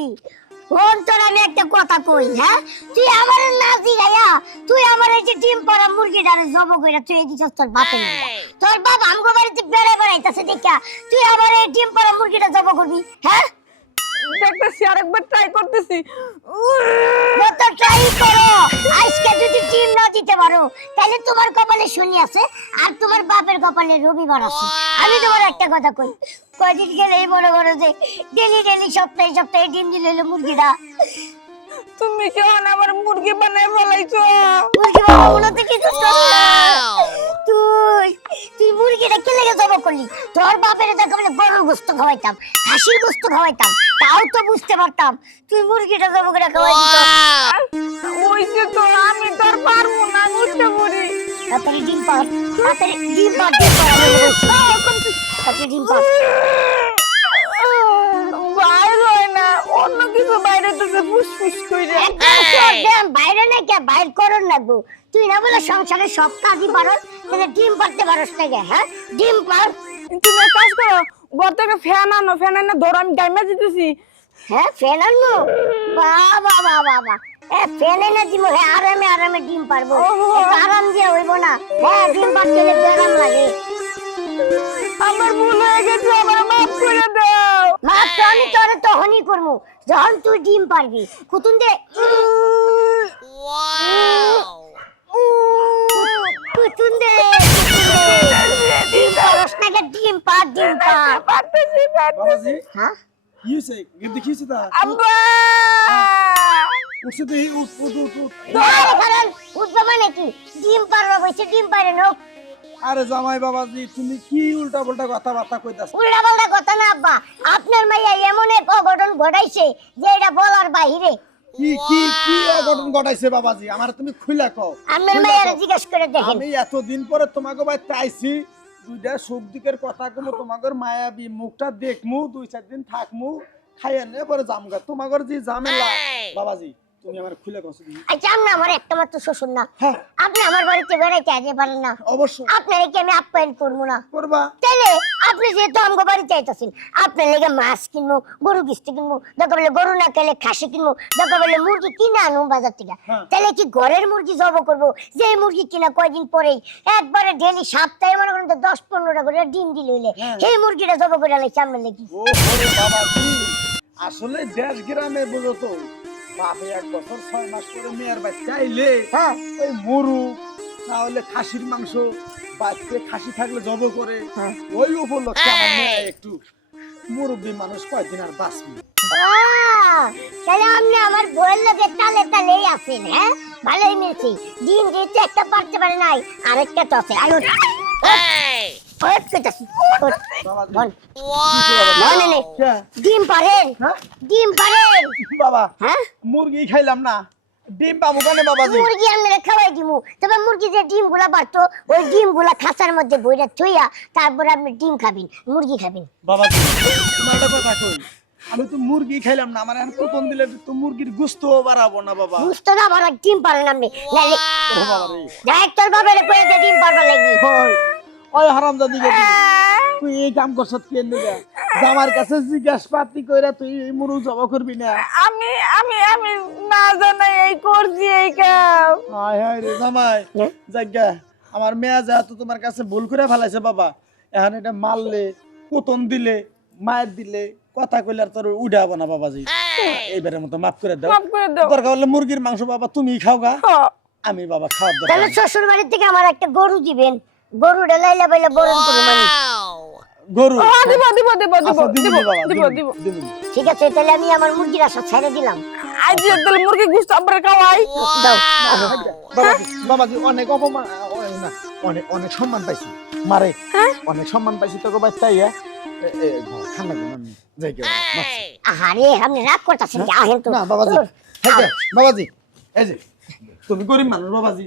পারি ওর তোর আমি একটা কথা কই হ্যাঁ? তুই আমার না জিগাইয়া তুই আমার এই যে ডিম মুরগিটারে জব কইরা তুই দিছস তোর বাপে তোর বাপ আমগো বাড়িতে বেড়ে বেড়াইতাছে দেখা তুই আমার এই ডিম পাড়া মুরগিটা জব করবি হ্যাঁ? দেখতেছি আরেকবার ট্রাই করতেছি। কত ট্রাই করো। আজকে যদি ডিম না দিতে পারো তাহলে তোমার কপালে শনি আছে আর তোমার বাপের কপালে রবিবার আছে। আমি তোমার একটা কথা কই কয়দিন গেলেই মনে করো যে ডেলি ডেলি সপ্তাহে সপ্তাহে ডিম দিলে হলো মুরগিটা তুমি কেমন আমার মুরগি বানাই ফেলাইছো? মুরগি বাবা মনে থেকে তুই তুই মুরগিটা কে লেগে জব করলি? তোর বাপের দেখা বলে গরুর গোস্ত খাওয়াইতাম খাসির গোস্ত খাওয়াইতাম তাও তো বুঝতে পারতাম। তুই মুরগিটা জব করে খাওয়াই ওই যে তো আমি তো আর পারব না উঠতে পড়ি তাড়াতাড়ি ডিম পার তাড়াতাড়ি ডিম পার ডিম পার আমি বলছি। তাড়াতাড়ি ডিম পার বাইর হয় না অন্য কিছু বাইরে তো ফুসফুস করে একদম সব ব্যায়াম বাইরে না কে বাইর করন লাগবো তুই না বলে সংসারে সব কাজই তাহলে ডিম পারতে পারস না হ্যাঁ? ডিম পার তুমি এক কাজ করো ঘর থেকে ফ্যান আনো ফ্যান আনো ধরো আমি গাইমা দিতেছি। হ্যাঁ ফ্যান আনব? বাবা বাবা বাবা। এ ফ্যান এনে দিব হ্যাঁ আরামে আরামে ডিম পারব আরাম দিয়ে হইব না। হ্যাঁ ডিম পারতে হলে ব্যায়াম লাগে। আমার ভুল হয়ে গেছে আমার মাফ করে দাও। মা তো আমি তোরে তখনই করব যখন তুই ডিম পারবি কুতুন দে। ডিম কি আরে তুমি কি উল্টা পাল্টা কথাবার্তা কইতাছ? উল্টা পাল্টা কথা না আব্বা। আপনার মাইয়া এমন এক অঘটন ঘটাইছে যে এটা বলার বাহিরে কি কি কি অঘটন ঘটাইছে বাবাজি? আমার তুমি খুইলা কও। আপনার খুইলা জিজ্ঞেস করে দেখেন আমি এতদিন পরে তোমাকে বাড়িতে আইছি দুইটা সুখ দিকের কথা কমু তোমাদের মায়াবী মুখটা দেখমু দুই চার দিন থাকমু খাইয়া নে পরে জামগা তোমাদের যে ঝামেলা। বাবাজি তুমি আমার খুলে দিই আচ্ছা আপনি আমার একটা মাত্র শ্বশুর না। হ্যাঁ। আপনি আমার বাড়িতে বেড়াইতে আসতে পারেন না। অবশ্যই। আপনার কি আমি আপ্যায়ন করব না? করবা। তাহলে আপনি যেহেতু আমগো বাড়িতে আইতাছেন আপনার লেগে মাছ কিনবো গরু কিস্তি কিনবো দরকার বলে গরু না খেলে খাসি কিনবো দরকার বলে মুরগি কিনে আনব বাজার থেকে। হ্যাঁ। তাহলে কি ঘরের মুরগি জব করব? যে মুরগি কিনা কয়দিন পরেই একবারে ডেলি সপ্তাহে মনে করেন দশ পনেরোটা করে ডিম দিলে হইলে হ্যাঁ। সেই মুরগিটা জব করে লাইছে আপনার লেগে? আসলে দেশ গ্রামে বুঝো তো বাপে এক বছর ছয় মাস করে মেয়ের বাচ্চা আইলে হ্যাঁ। ওই মরু তাহলে খাসির মাংস বাচ্চা খাসি থাকলে জব করে। হ্যাঁ। ওই উপলক্ষে আমার মেয়ে একটু মুরব্বী মানুষ কয়দিন আর বাঁচবে। তাহলে আপনি আমার বইয়ের লোকে তালে তালেই আছেন হ্যাঁ? ভালোই মিলছি ডিম যেহেতু একটা পারতে পারে নাই আরেকটা তো আছে। আয়? ডিম পারেন হ্যাঁ? ডিম পারেন বাবা হ্যাঁ? মুরগি খাইলাম না। ডিম পাবো কেন বাবাজি। মুরগি আমরা খাওয়াই দিমু। তবে মুরগি যে ডিমগুলা পারতো ওই ডিমগুলা খাঁচার মধ্যে বইরা থইয়া তারপরে আপনি ডিম খাবেন মুরগি খাবেন। বাবাজি একটা কথা কই আমি তো মুরগি খাইলাম না আমার এখন কুপন দিলে তো মুরগির গুস্ত বাড়াবো না বাবা। বুঝতো না আবার ডিম পারেন আপনি নাইলে বাবা রে ডাইরেক্টর বাবার কয়ে যে ডিম পারবার লাগি। ওই ওই হারামজাদি গেদি তুই এই কাম করছত কেন নিগা জামার কাছে জিজ্ঞাস পাতি কইরা তুই এই মুরু জবা করবি না? আমি আমি আমি না জানাই এই করছি এই কাম। হায় হায় রে জামাই? জায়গা আমার মেয়া যা তো তোমার কাছে ভুল করে ফেলাইছে বাবা এখন এটা মারলে পুতন দিলে মায়ের দিলে কথা কইলে আর তোর উঠাবো না বাবাজি। এইবারের মতো মাফ করে দাও। মাফ করে দাও। দরকার হলে মুরগির মাংস বাবা তুমি খাও গা। আমি বাবা খাওয়ার দরকার তাহলে শ্বশুর বাড়ি থেকে আমার একটা গরু দিবেন। গরু লাইলা বাইলা বরণ করুন আমি গরু। ও, দিব দিব দিব দিব আচ্ছা দিব দিব দিব ঠিক আছে তাহলে আমি আমার মুরগির আশা ছেড়ে দিলাম। আজ তাহলে মুরগি গুস্ত আবার খাওয়াই। দাও বাবাজি বাবাজি অনেক অপমান অনেক না অনেক অনেক সম্মান পাইছি। মারে হ্যাঁ? অনেক সম্মান পাইছি তোকে বাচ্চাই ঠান্ডা করুন যাই কে আরে আপনি রাগ করতেছেন কি? আহেন তো। না বাবাজি হ্যাঁ, বাবাজি এই যে তুমি গরিব মানুষ বাবাজি।